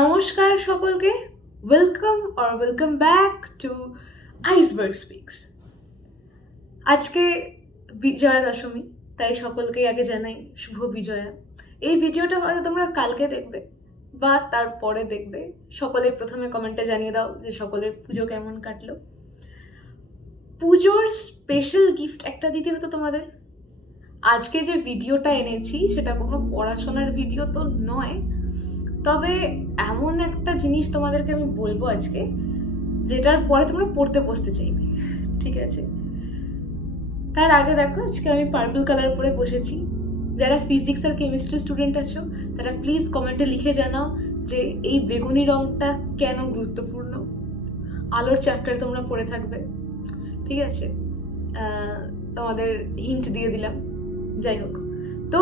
নমস্কার সকলকে, welcome back to iceberg speaks. আজকে বিজয়া দশমী, তাই সকলকে আগে জানাই শুভ বিজয়া। এই ভিডিওটা হয়তো তোমরা কালকে দেখবে বা তারপরে দেখবে। সকলে প্রথমে কমেন্টে জানিয়ে দাও যে সকলের পুজো কেমন কাটলো। পুজোর স্পেশাল গিফট একটা দিতে হতো তোমাদের। আজকে যে ভিডিওটা এনেছি সেটা কোনো পড়াশোনার ভিডিও তো নয়, তবে এমন একটা জিনিস তোমাদেরকে আমি বলবো আজকে, যেটার পরে তোমরা পড়তে বসতে চাইবে। ঠিক আছে, তার আগে দেখো আজকে আমি পার্পল কালার পরে বসেছি। যারা ফিজিক্স আর কেমিস্ট্রি স্টুডেন্ট আছো তারা প্লিজ কমেন্টে লিখে জানাও যে এই বেগুনি রঙটা কেন গুরুত্বপূর্ণ। আলোর চ্যাপ্টার তোমরা পড়ে থাকবে, ঠিক আছে? তোমাদের হিন্ট দিয়ে দিলাম। যাই হোক, তো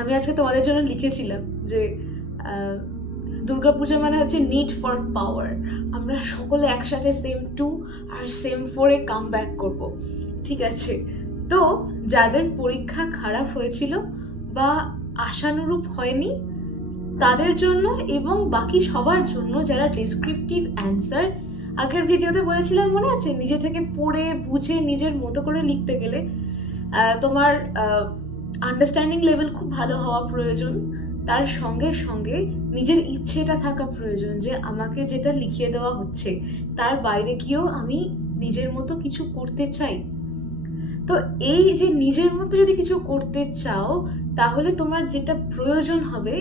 আমি আজকে তোমাদের জন্য লিখেছিলাম যে দুর্গাপূজা মানে হচ্ছে নিড ফর পাওয়ার। আমরা সকলে একসাথে সেম 2 আর সেম 4-এ কাম ব্যাক করবো, ঠিক আছে? তো যাদের পরীক্ষা খারাপ হয়েছিল বা আশানুরূপ হয়নি তাদের জন্য এবং বাকি সবার জন্য যারা ডেসক্রিপটিভ অ্যান্সার, আগের ভিডিওতে বলেছিলাম মনে আছে, নিজে থেকে পড়ে বুঝে নিজের মতো করে লিখতে গেলে তোমার আন্ডারস্ট্যান্ডিং লেভেল খুব ভালো হওয়া প্রয়োজন। তার সঙ্গে সঙ্গে নিজের ইচ্ছেটা থাকা প্রয়োজন যে আমাকে যেটা লিখিয়ে দেওয়া হচ্ছে তার বাইরে গিয়েও আমি নিজের মতো কিছু করতে চাই। তো এই যে নিজের মতো যদি কিছু করতে চাও তাহলে তোমার যেটা প্রয়োজন হবে,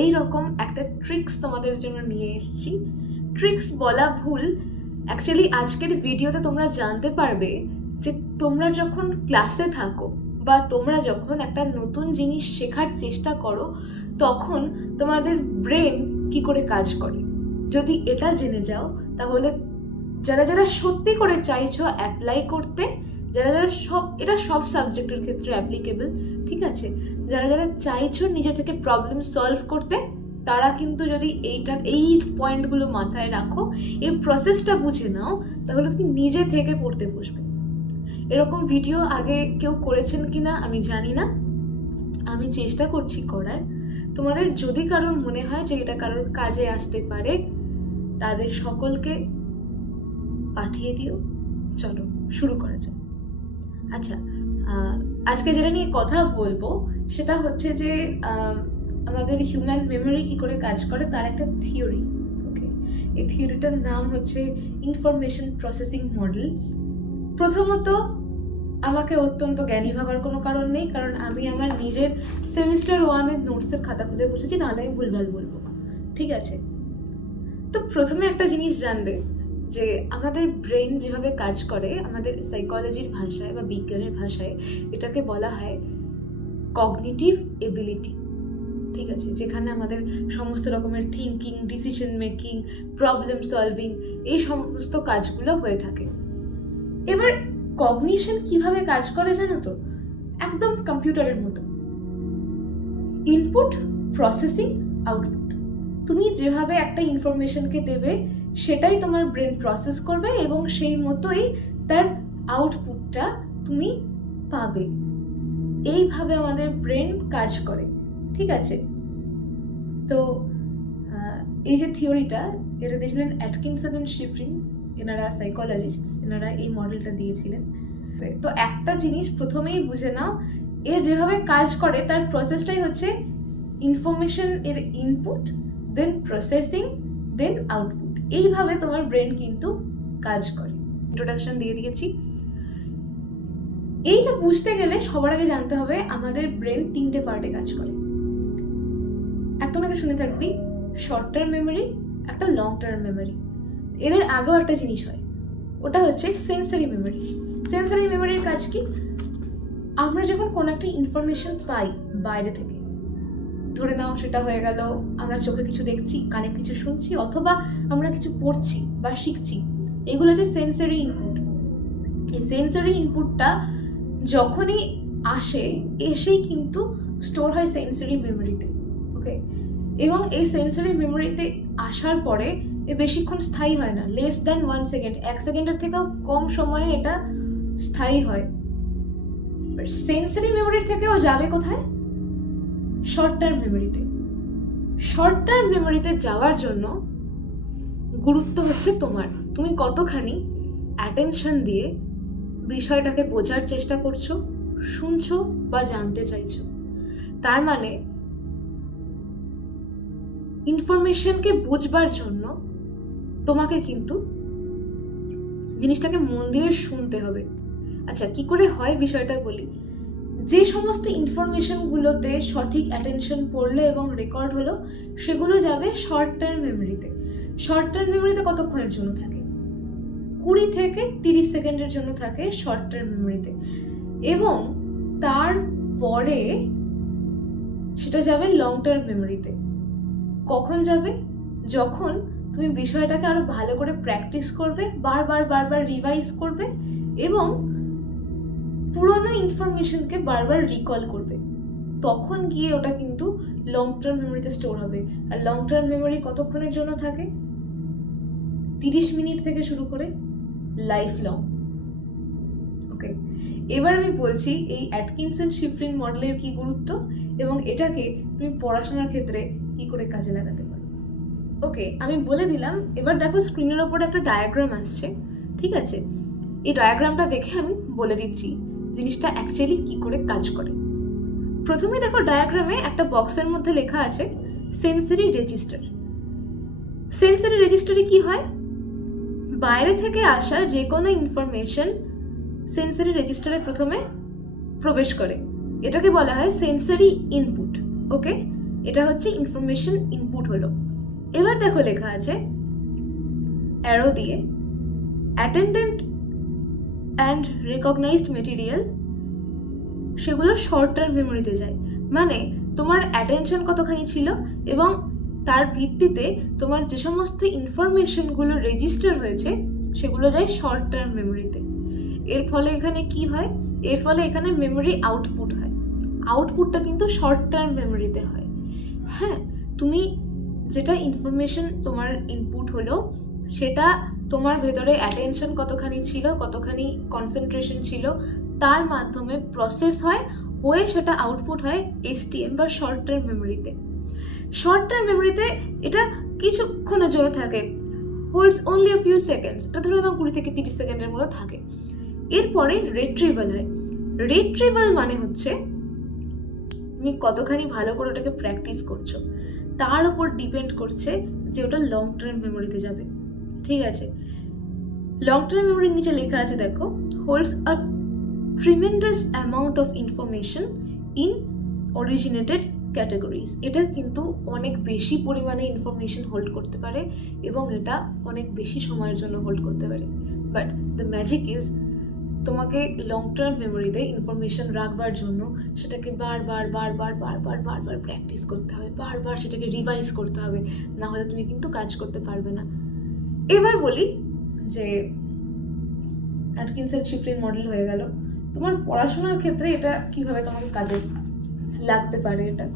এই রকম একটা ট্রিক্স তোমাদের জন্য নিয়ে এসেছি। ট্রিক্স বলা ভুল, অ্যাকচুয়ালি আজকের ভিডিওতে তোমরা জানতে পারবে যে তোমরা যখন ক্লাসে থাকো বা তোমরা যখন একটা নতুন জিনিস শেখার চেষ্টা করো তখন তোমাদের ব্রেন কি করে কাজ করে। যদি এটা জেনে যাও তাহলে যারা যারা সত্যি করে চাইছো অ্যাপ্লাই করতে, যারা যারা এটা সব সাবজেক্টের ক্ষেত্রে অ্যাপ্লিকেবল, ঠিক আছে? যারা যারা চাইছো নিজে থেকে প্রবলেম সলভ করতে, তারা কিন্তু যদি এই পয়েন্টগুলো মাথায় রাখো, এই প্রসেসটা বুঝে নাও, তাহলে তুমি নিজে থেকে পড়তে বসবে। এরকম ভিডিও আগে কেউ করেছেন কিনা আমি জানি না, আমি চেষ্টা করছি করার। তোমাদের যদি কারোর মনে হয় যে এটা কারোর কাজে আসতে পারে তাদের সকলকে পাঠিয়ে দিও। চলো শুরু করা যাক। আচ্ছা, আজকে যেটা নিয়ে কথা বলবো সেটা হচ্ছে যে আমাদের হিউম্যান মেমোরি কি করে কাজ করে তার একটা থিওরি। ওকে, এই থিওরিটার নাম হচ্ছে ইনফরমেশন প্রসেসিং মডেল। প্রথমত আমাকে অত্যন্ত জ্ঞানী ভাবার কোনো কারণ নেই, কারণ আমি আমার নিজের সেমিস্টার 1-এর নোটসের খাতা খুলে বসেছি, নাহলে আমি ভুলভাল বলবো, ঠিক আছে? তো প্রথমে একটা জিনিস জানবে যে আমাদের ব্রেন যেভাবে কাজ করে, আমাদের সাইকোলজির ভাষায় বা বিজ্ঞানের ভাষায় এটাকে বলা হয় কগনিটিভ এবিলিটি, ঠিক আছে? যেখানে আমাদের সমস্ত রকমের thinking, decision making, problem solving, এই সমস্ত কাজগুলো হয়ে থাকে। এবার কগনিশন কিভাবে কাজ করে জানো তো? একদম কম্পিউটারের মতো, ইনপুট, প্রসেসিং, আউটপুট। তুমি যেভাবে একটা ইনফরমেশনকে দেবে সেটাই তোমার ব্রেন প্রসেস করবে এবং সেই মতোই তার আউটপুটটা তুমি পাবে। এইভাবে আমাদের ব্রেন কাজ করে, ঠিক আছে? তো এই যে থিওরিটা, এটা দিয়েছিলেন অ্যাটকিনসন এন্ড শিফরিন, এনারা সাইকোলজিস্ট, এনারা এই মডেলটা দিয়েছিলেন। তো একটা জিনিস প্রথমেই বুঝে নাও, এ যেভাবে কাজ করে তার প্রসেসটাই হচ্ছে ইনফরমেশন এর ইনপুট, দেন প্রসেসিং, দেন আউটপুট। এইভাবে তোমার ব্রেন কিন্তু কাজ করে। ইন্ট্রোডাকশন দিয়ে দিয়েছি। এইটা বুঝতে গেলে সবার আগে জানতে হবে আমাদের ব্রেন 3টে পার্টে কাজ করে। একটা আমাকে শুনে থাকবি, শর্ট টার্ম মেমোরি, একটা লং টার্ম মেমোরি। এদের আগেও একটা জিনিস হয়, ওটা হচ্ছে সেন্সরি মেমোরি। সেন্সরি মেমোরির কাজ কি? আমরা যখন কোনো একটা ইনফরমেশন পাই বাইরে থেকে, ধরে নাও সেটা হয়ে গেল আমরা চোখে কিছু দেখছি, কানে কিছু শুনছি, অথবা আমরা কিছু পড়ছি বা শিখছি, এগুলো যে সেন্সরি ইনপুট। এই সেন্সরি ইনপুটটা যখনই আসে, এসেই কিন্তু স্টোর হয় সেন্সরি মেমোরিতে। ওকে, এবং এই সেন্সরি মেমোরিতে আসার পরে বেশিক্ষণ স্থায়ী হয় না, লেস দ্যান 1 সেকেন্ড, 1 সেকেন্ডের থেকেও কম সময়ে এটা স্থায়ী হয়। সেন্সরি মেমোরির থেকেও যাবে কোথায়? শর্ট টার্ম মেমোরিতে। শর্ট টার্ম মেমোরিতে যাওয়ার জন্য গুরুত্ব হচ্ছে তোমার, তুমি কতখানি অ্যাটেনশন দিয়ে বিষয়টাকে বোঝার চেষ্টা করছো, শুনছো বা জানতে চাইছো। তার মানে ইনফরমেশনকে বুঝবার জন্য তোমাকে কিন্তু জিনিসটাকে মন দিয়ে শুনতে হবে। আচ্ছা, কি করে হয় বিষয়টা বলি। যে সমস্ত ইনফরমেশনগুলোতে সঠিক অ্যাটেনশন পড়লো এবং রেকর্ড হলো, সেগুলো যাবে শর্ট টার্ম মেমোরিতে। শর্ট টার্ম মেমোরিতে কতক্ষণের জন্য থাকে? 20 থেকে 30 সেকেন্ডের জন্য থাকে শর্ট টার্ম মেমোরিতে, এবং তারপরে সেটা যাবে লং টার্ম মেমোরিতে। কখন যাবে? যখন তুমি বিষয়টাকে আরো ভালো করে প্র্যাকটিস করবে, বারবার রিভাইজ করবে এবং পুরোনো ইনফরমেশনকে বারবার রিকল করবে, তখন গিয়ে ওটা কিন্তু লং টার্ম মেমোরিতে স্টোর হবে। আর লং টার্ম মেমোরি কতক্ষণের জন্য থাকে? 30 মিনিট থেকে শুরু করে লাইফ লং। ওকে, এবার আমি বলছি এই অ্যাটকিনসন শিফরিন মডেলের কি গুরুত্ব এবং এটাকে তুমি পড়াশোনার ক্ষেত্রে কি করে কাজে লাগাতে পারো। ওকে, আমি বলে দিলাম। এবার দেখো স্ক্রিনের ওপরে একটা ডায়াগ্রাম আসছে, ঠিক আছে? এই ডায়াগ্রামটা দেখে আমি বলে দিচ্ছি জিনিসটা অ্যাকচুয়ালি কি করে কাজ করে। প্রথমে দেখো ডায়াগ্রামে একটা বক্সের মধ্যে লেখা আছে সেন্সরি রেজিস্টার। সেন্সরি রেজিস্টারে কি হয়? বাইরে থেকে আসা যে কোনো ইনফরমেশন সেন্সরি রেজিস্টারে প্রথমে প্রবেশ করে, এটাকে বলা হয় সেন্সরি ইনপুট। ওকে, এটা হচ্ছে ইনফরমেশন ইনপুট হলো। এবার দেখো লেখা আছে অ্যারো দিয়ে অ্যাটেন্ডেন্ট অ্যান্ড রিকগনাইজড মেটেরিয়াল, সেগুলো শর্ট টার্ম মেমোরিতে যায়। মানে তোমার অ্যাটেনশন কতখানি ছিল এবং তার ভিত্তিতে তোমার যে সমস্ত ইনফরমেশনগুলো রেজিস্টার হয়েছে সেগুলো যায় শর্ট টার্ম মেমোরিতে। এর ফলে এখানে কি হয়? এর ফলে এখানে মেমোরি আউটপুট হয়। আউটপুটটা কিন্তু শর্ট টার্ম মেমোরিতে হয়। হ্যাঁ, তুমি যেটা ইনফরমেশন তোমার ইনপুট হলো, সেটা তোমার ভেতরে অ্যাটেনশন কতখানি ছিল, কতখানি কনসেন্ট্রেশন ছিল, তার মাধ্যমে প্রসেস হয়, হয়ে সেটা আউটপুট হয় এসটিএম বা শর্ট টার্ম মেমোরিতে। শর্ট টার্ম মেমোরিতে এটা কিছুক্ষণের জন্য থাকে, holds only a few seconds. এটা ধরে নাও 20 থেকে 30 সেকেন্ডের মতো থাকে। এরপরে রিট্রিভাল হয়। রিট্রিভাল মানে হচ্ছে তুমি কতখানি ভালো করে ওটাকে প্র্যাকটিস করছো, তার উপর ডিপেন্ড করছে যে ওটা লং টার্ম মেমোরিতে যাবে। ঠিক আছে, লং টার্ম মেমোরির নিচে লেখা আছে দেখো, holds a tremendous amount of information in originated categories. এটা কিন্তু অনেক বেশি পরিমাণে ইনফরমেশন হোল্ড করতে পারে এবং এটা অনেক বেশি সময়ের জন্য হোল্ড করতে পারে। বাট দ্য ম্যাজিক ইজ, তোমাকে লং টার্ম মেমোরিতে ইনফরমেশন রাখবার জন্য সেটাকে বারবার প্র্যাকটিস করতে হবে, বারবার সেটাকে রিভাইজ করতে হবে, না হলে তুমি কিন্তু কাজ করতে পারবে না। এবার বলি যে অ্যাটকিনসন শিফরিন মডেল হয়ে গেল, তোমার পড়াশোনার ক্ষেত্রে এটা কিভাবে তোমাকে কাজে লাগতে পারে। এটা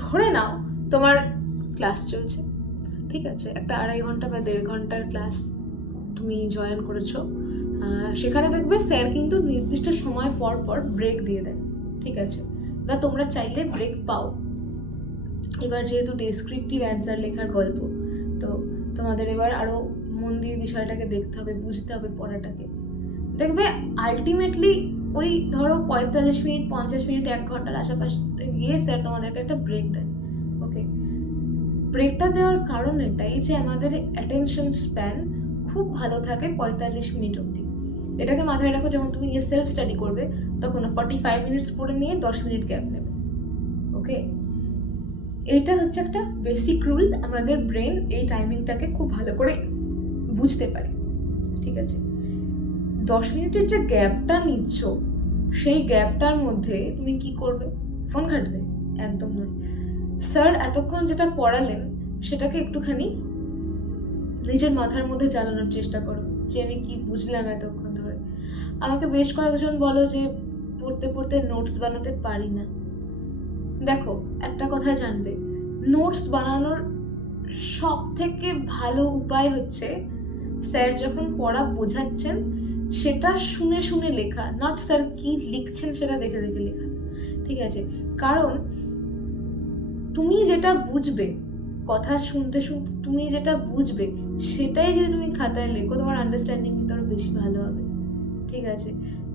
ধরে নাও তোমার ক্লাস চলছে, ঠিক আছে, একটা 2.5 ঘন্টা বা 1.5 ঘন্টার ক্লাস তুমি জয়েন করেছো। সেখানে দেখবে স্যার কিন্তু নির্দিষ্ট সময় পর পর ব্রেক দিয়ে দেন, ঠিক আছে, বা তোমরা চাইলে ব্রেক পাও। এবার যেহেতু ডেসক্রিপটিভ অ্যান্সার লেখার গল্প, তো তোমাদের এবার আরও মন দিয়ে বিষয়টাকে দেখতে হবে, বুঝতে হবে পড়াটাকে। দেখবে আলটিমেটলি ওই ধরো 45 মিনিট, 50 মিনিট, 1 ঘন্টার আশেপাশে গিয়ে স্যার তোমাদেরকে একটা ব্রেক দেন। ওকে, ব্রেকটা দেওয়ার কারণ এটাই যে আমাদের অ্যাটেনশন স্প্যান খুব ভালো থাকে 45 মিনিট অবধি। এটাকে মাথায় রাখো, যখন তুমি গিয়ে সেলফ স্টাডি করবে তখন 45 মিনিটস পড়ে নিয়ে 10 মিনিট গ্যাপ নেবে। ওকে, এইটা হচ্ছে একটা বেসিক রুল। আমাদের ব্রেন এই টাইমিংটাকে খুব ভালো করে বুঝতে পারে, ঠিক আছে। 10 মিনিটের যে গ্যাপটা নিচ্ছ, সেই গ্যাপটার মধ্যে তুমি কি করবে? ফোন ঘাঁটবে? একদম নয়। স্যার এতক্ষণ যেটা পড়ালেন সেটাকে একটুখানি নিজের মাথার মধ্যে চালানোর চেষ্টা করো, যে আমি কি বুঝলাম এতক্ষণ ধরে। আমাকে বেশ কয়েকজন বলো যে পড়তে পড়তে নোটস বানাতে পারি না। দেখো, একটা কথা জানবে, নোটস বানানোর সব থেকে ভালো উপায় হচ্ছে স্যার যখন পড়া বোঝাচ্ছেন সেটা শুনে শুনে লেখা, নট স্যার কি লিখছেন সেটা দেখে দেখে লেখা, ঠিক আছে। কারণ তুমি যেটা বুঝবে, কথা শুনতে শুনতে তুমি যেটা বুঝবে সেটাই যদি তুমি খাতায় লেখো, তোমার আন্ডারস্ট্যান্ডিং কিন্তু আরো বেশি ভালো হবে। ঠিক আছে,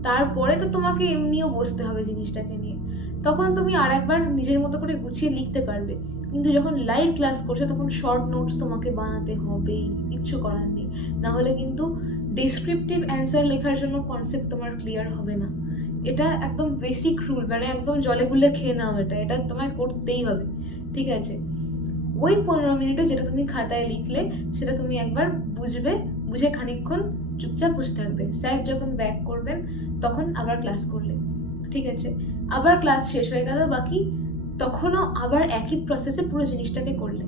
তারপরে তো তোমাকে এমনিও বসতে হবে জিনিসটাকে নিয়ে, তখন তুমি আর একবার নিজের মতো করে গুছিয়ে লিখতে পারবে। কিন্তু যখন লাইভ ক্লাস করছো তখন শর্ট নোটস তোমাকে বানাতে হবেই, কিচ্ছু করার নেই। না হলে কিন্তু ডেসক্রিপটিভ অ্যান্সার লেখার জন্য কনসেপ্ট তোমার ক্লিয়ার হবে না। এটা একদম বেসিক রুল, মানে একদম জলে গুলে খেয়ে নাও, এটা তোমায় করতেই হবে। ঠিক আছে, ওই 15 মিনিটে যেটা তুমি খাতায় লিখলে সেটা তুমি একবার বুঝবে, বুঝে খানিকক্ষণ চুপচাপ বসে থাকবে। স্যার যখন ব্যাক করবেন তখন আবার ক্লাস করলে। ঠিক আছে, আবার ক্লাস শেষ হয়ে গেল, বাকি তখনও আবার একই প্রসেসে পুরো জিনিসটাকে করলে।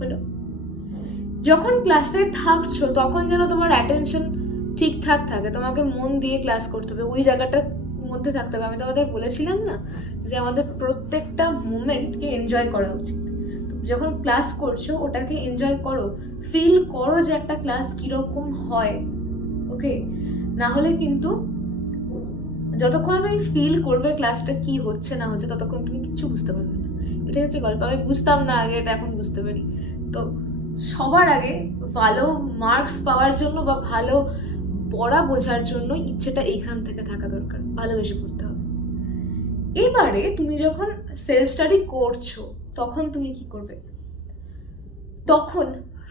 হলো, যখন ক্লাসে থাকছো তখন যেন তোমার অ্যাটেনশন ঠিকঠাক থাকে, তোমাকে মন দিয়ে ক্লাস করতে হবে, ওই জায়গাটার মধ্যে থাকতে হবে। আমি তোমাদের বলেছিলাম না যে আমাদের প্রত্যেকটা মুমেন্টকে এনজয় করা উচিত। যখন ক্লাস করছো ওটাকে এনজয় করো, ফিল করো যে একটা ক্লাস কিরকম হয়। ওকে, না হলে কিন্তু যতক্ষণ তুমি ফিল করবে ক্লাসটা কি হচ্ছে না হচ্ছে ততক্ষণ তুমি কিচ্ছু বুঝতে পারবে না। এটাই হচ্ছে গল্প। আমি বুঝতাম না আগে, এটা এখন বুঝতে পারি। তো সবার আগে ভালো মার্কস পাওয়ার জন্য বা ভালো পড়া বোঝার জন্য ইচ্ছেটা এইখান থেকে থাকা দরকার, ভালোবেসে পড়তে হবে। এবারে তুমি যখন সেলফ স্টাডি করছো তখন তুমি কি করবে? তখন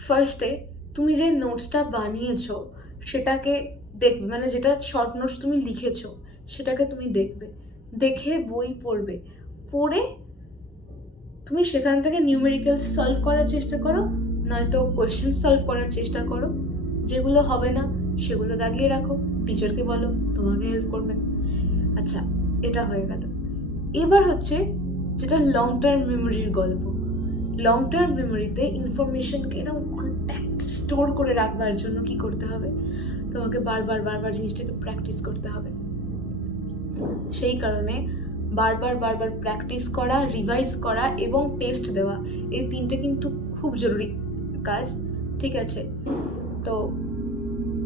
ফার্স্টে তুমি যে নোটসটা বানিয়েছো সেটাকে দেখবে, মানে যেটা শর্ট নোটস তুমি লিখেছো সেটাকে তুমি দেখবে, দেখে বই পড়বে, পড়ে তুমি সেখান থেকে নিউমেরিক্যাল সলভ করার চেষ্টা করো, নয়তো কোয়েশ্চেন সলভ করার চেষ্টা করো। যেগুলো হবে না সেগুলো দাগিয়ে রাখো, টিচারকে বলো, তোমাকে হেল্প করবেন। আচ্ছা, এটা হয়ে গেল। এবার হচ্ছে যেটা লং টার্ম মেমোরির গল্প। লং টার্ম মেমোরিতে ইনফরমেশনকে এরকম কন্ট্যাক্ট স্টোর করে রাখবার জন্য কি করতে হবে? তোমাকে বারবার বারবার জিনিসটাকে প্র্যাকটিস করতে হবে। সেই কারণে বারবার বারবার প্র্যাকটিস করা, রিভাইজ করা এবং টেস্ট দেওয়া, এই তিনটে কিন্তু খুব জরুরি কাজ। ঠিক আছে, তো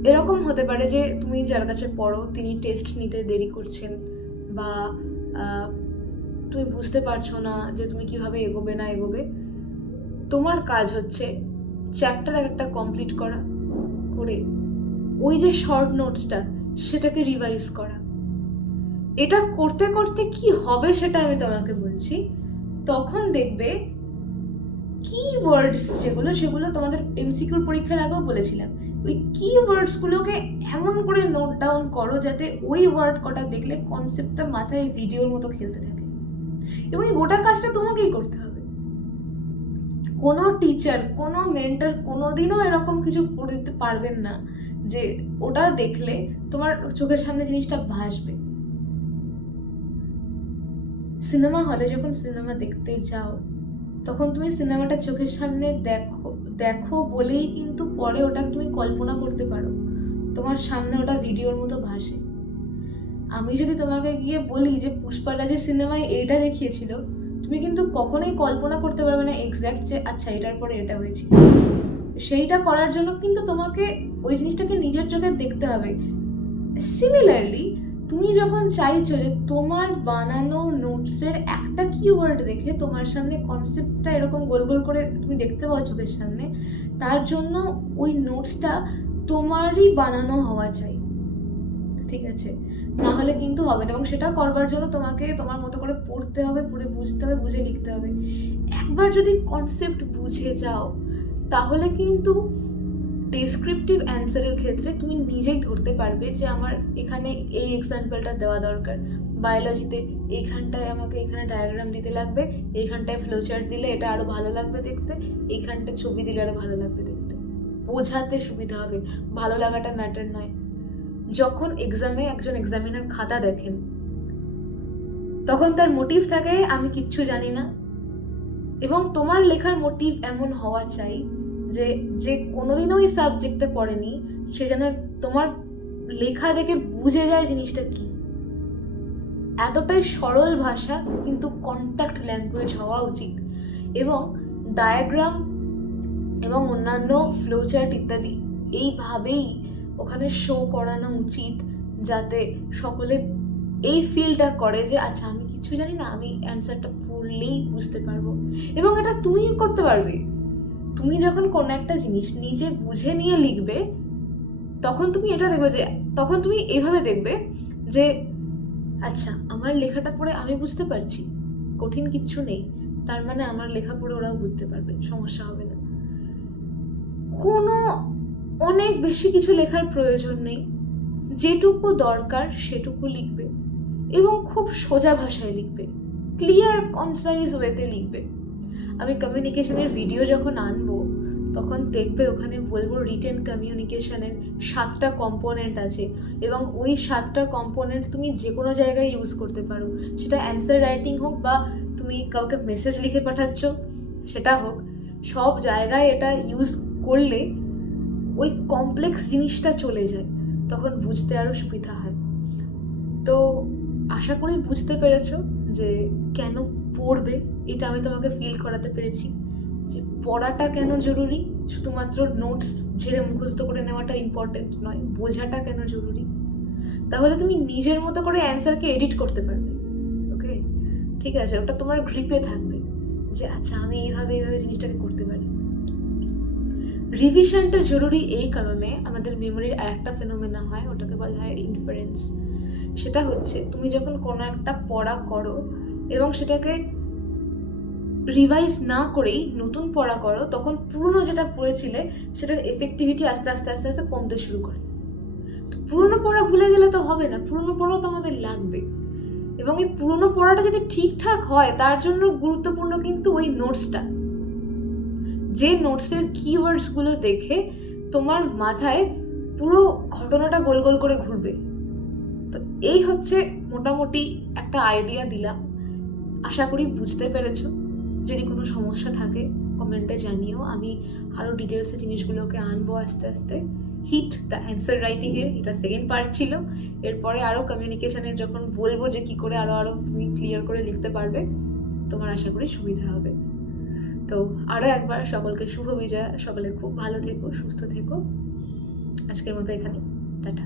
এরকম হতে পারে যে তুমি যার কাছে পড়ো তিনি টেস্ট নিতে দেরি করছেন, বা তুমি বুঝতে পারছো না যে তুমি কিভাবে এগোবে না এগোবে। তোমার কাজ হচ্ছে চ্যাপ্টার একটা কমপ্লিট করা, করে ওই যে শর্ট নোটসটা সেটাকে রিভাইজ করা। এটা করতে করতে কি হবে সেটা আমি তোমাকে বলছি। তখন দেখবে কিওয়ার্ডস যেগুলো, সেগুলো তোমাদের এমসিকিউর পরীক্ষার আগেও বলেছিলাম, ওই কিওয়ার্ডসগুলোকে এমন করে নোট ডাউন করো যাতে ওই ওয়ার্ড কটা দেখলে কনসেপ্টটা মাথায় ভিডিওর মতো খেলতে থাকে। এবং এই গোটা কাজটা তোমাকেই করতে হবে। কোনো টিচার, কোনো মেন্টর কোনোদিনও এরকম কিছু করে দিতে পারবেন না যে ওটা দেখলে তোমার চোখের সামনে জিনিসটা ভাসবে। সিনেমা হলে যখন সিনেমা দেখতে যাও তখন তুমি সিনেমাটা চোখের সামনে দেখো বলেই কিন্তু পরে ওটা তুমি কল্পনা করতে পারো, তোমার সামনে ওটা ভিডিওর মতো ভাসে। আমি যদি তোমাকে গিয়ে বলি যে পুষ্পারাজের সিনেমায় এইটা দেখিয়েছিল, তুমি কিন্তু কখনোই কল্পনা করতে পারবে না এক্স্যাক্ট যে আচ্ছা এটার পরে এটা হয়েছিল। সেইটা করার জন্য কিন্তু তোমাকে ওই জিনিসটাকে নিজের চোখে দেখতে হবে। সিমিলারলি তুমি যখন চাইছো যে তোমার বানানো নোটসের একটা কিওয়ার্ড দেখে তোমার সামনে কনসেপ্টটা এরকম গোল গোল করে তুমি দেখতে পাও চোখের সামনে, তার জন্য ওই নোটসটা তোমারই বানানো হওয়া চাই। ঠিক আছে, না হলে কিন্তু হবে না। এবং সেটা করবার জন্য তোমাকে তোমার মতো করে পড়তে হবে, পড়ে বুঝতে হবে, বুঝে লিখতে হবে। একবার যদি কনসেপ্ট বুঝে যাও তাহলে কিন্তু ডেসক্রিপটিভ অ্যান্সারের ক্ষেত্রে তুমি নিজেই ধরতে পারবে যে আমার এখানে এই এক্সাম্পলটা দেওয়া দরকার। বায়োলজিতে এইখানটায় আমাকে এখানে ডায়াগ্রাম দিতে লাগবে, এইখানটায় ফ্লোচার্ট দিলে এটা আরও ভালো লাগবে দেখতে, এইখানটায় ছবি দিলে আরও ভালো লাগবে দেখতে। বোঝাতে সুবিধা হবে, ভালো লাগাটা ম্যাটার নয়। যখন এক্সামে একজন এক্সামিনার খাতা দেখেন তখন তার মোটিভ থাকে আমি কিচ্ছু জানি না, এবং তোমার লেখার মোটিভ এমন হওয়া চাই যে যে কোনোদিনও এই সাবজেক্টে পড়েনি সে যেন তোমার লেখা দেখে বুঝে যায় জিনিসটা কি। এতটাই সরল ভাষা কিন্তু কন্ট্যাক্ট ল্যাঙ্গুয়েজ হওয়া উচিত। এবং ডায়াগ্রাম এবং অন্যান্য ফ্লোচার্ট ইত্যাদি এইভাবেই ওখানে শো করানো উচিত যাতে সকলে এই ফিলটা করে যে আচ্ছা আমি কিছু জানি না, আমি অ্যান্সারটা পড়লে করলেই বুঝতে পারবো, এবং এটা তুমিই করতে পারবে। তুমি যখন কোনো একটা জিনিস নিজে বুঝে নিয়ে লিখবে, তখন তুমি এটা দেখবে যে, তখন তুমি এইভাবে দেখবে যে আচ্ছা আমার লেখাটা পড়ে আমি বুঝতে পারছি, কঠিন কিচ্ছু নেই, তার মানে আমার লেখা পড়ে ওরাও বুঝতে পারবে, সমস্যা হবে না। কোনো অনেক বেশি কিছু লেখার প্রয়োজন নেই, যেটুকু দরকার সেটুকু লিখবে, এবং খুব সোজা ভাষায় লিখবে, ক্লিয়ার কনসাইজ ওয়েতে লিখবে। আমি কমিউনিকেশনের ভিডিও যখন আনবো তখন দেখবে ওখানে বলবো রিটেন কমিউনিকেশনের 7টা কম্পোনেন্ট আছে, এবং ওই 7টা কম্পোনেন্ট তুমি যে কোনো জায়গায় ইউজ করতে পারো, সেটা অ্যান্সার রাইটিং হোক বা তুমি কাউকে মেসেজ লিখে পাঠাচ্ছ সেটা হোক, সব জায়গায় এটা ইউজ করলে ওই কমপ্লেক্স জিনিসটা চলে যায়, তখন বুঝতে আরও সুবিধা হয়। তো আশা করি বুঝতে পেরেছো যে কেন পড়বে, এটা আমি তোমাকে ফিল করাতে পেরেছি যে পড়াটা কেন জরুরি। শুধুমাত্র নোটস ঝেড়ে মুখস্থ করে নেওয়াটা ইম্পর্টেন্ট নয়, বোঝাটা কেন জরুরি। তাহলে তুমি নিজের মতো করে অ্যান্সারকে এডিট করতে পারবে। ওকে, ঠিক আছে, ওটা তোমার গ্রিপে থাকবে যে আচ্ছা আমি এইভাবে এইভাবে জিনিসটাকে করতে পারি। রিভিশনটা জরুরি এই কারণে, আমাদের মেমোরির আরেকটা ফেনোমেনা হয়, ওটাকে বলা হয় ইনফারেন্স। সেটা হচ্ছে তুমি যখন কোনো একটা পড়া করো এবং সেটাকে রিভাইজ না করেই নতুন পড়া করো, তখন পুরনো যেটা পড়েছিলে সেটার এফেক্টিভিটি আস্তে আস্তে আস্তে আস্তে কমতে শুরু করে। তো পুরনো পড়া ভুলে গেলে তো হবে না, পুরনো পড়াও তো আমাদের লাগবে, এবং এই পুরনো পড়াটা যদি ঠিকঠাক হয় তার জন্য গুরুত্বপূর্ণ কিন্তু ওই নোটসটা, যে নোটসের কিওয়ার্ডসগুলো দেখে তোমার মাথায় পুরো ঘটনাটা গোল গোল করে ঘুরবে। তো এই হচ্ছে মোটামুটি একটা আইডিয়া দিলাম, আশা করি বুঝতে পেরেছো। যদি কোনো সমস্যা থাকে কমেন্টে জানিও, আমি আরও ডিটেলসে জিনিসগুলোকে আনবো আস্তে আস্তে। হিট দ্য অ্যান্সার রাইটিংয়ের এটা সেকেন্ড পার্ট ছিল, এরপরে আরও কমিউনিকেশনের যখন বলবো যে কী করে আরও তুমি ক্লিয়ার করে লিখতে পারবে, তোমার আশা করি সুবিধা হবে। তো আরও একবার সকলকে শুভ বিজয়া, সকলে খুব ভালো থেকো, সুস্থ থেকো। আজকের মতো এখানে, টাটা।